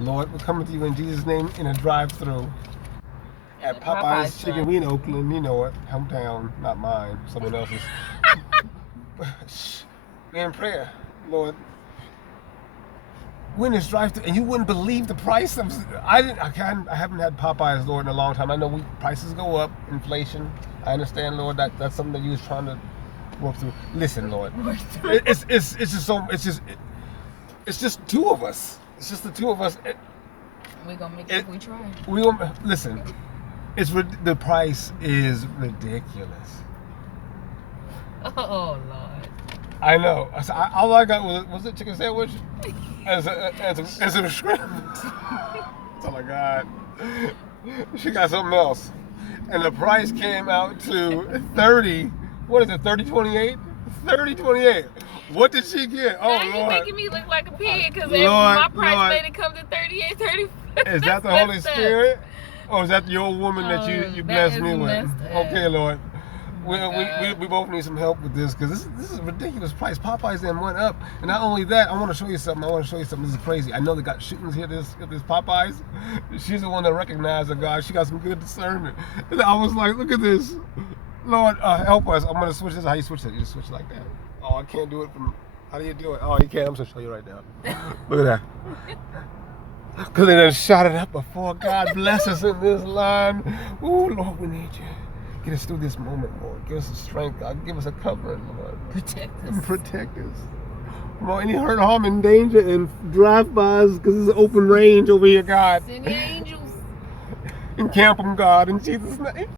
Lord, we're coming to you in Jesus' name in a drive-through at Popeye's Chicken. We in Oakland, you know it, hometown, not mine, someone else's. Shh. We're in prayer, Lord. We're in this drive-through, and you wouldn't believe the price. I haven't had Popeyes, Lord, in a long time. I know prices go up, inflation. I understand, Lord. That's something that you was trying to work through. Listen, Lord, it's just two of us. It's just the two of us. We're gonna make it if we try. We gonna listen. The price is ridiculous. Oh Lord. I know. All I got was it chicken sandwich as a shrimp. That's all I got. She got something else, and the price came out to 30. What is it? 30.28. 30.28. What did she get? Oh now Lord! You're making me look like a pig because my price lady comes to 38.35. Is that the Holy Spirit, or is that your old woman that you blessed me with? Okay, Lord. We both need some help with this because this is a ridiculous price. Popeyes then went up, and not only that, I want to show you something. This is crazy. I know they got shootings here. This Popeyes. She's the one that recognized the guy. She got some good discernment. And I was like, look at this, Lord, help us. I'm gonna switch this. How you switch it? You just switch it like that. Oh, I can't do it from. How do you do it? Oh, you can't. I'm gonna show you right now. Look at that. Because they done shot it up before. God bless us in this line. Ooh, Lord, we need you. Get us through this moment, Lord. Give us the strength, God. Give us a covering, Lord. Protect us. From any hurt, harm, and danger, and drive-bys, because it's an open range over here, God. Send the angels. Encamp them, God, in Jesus' name.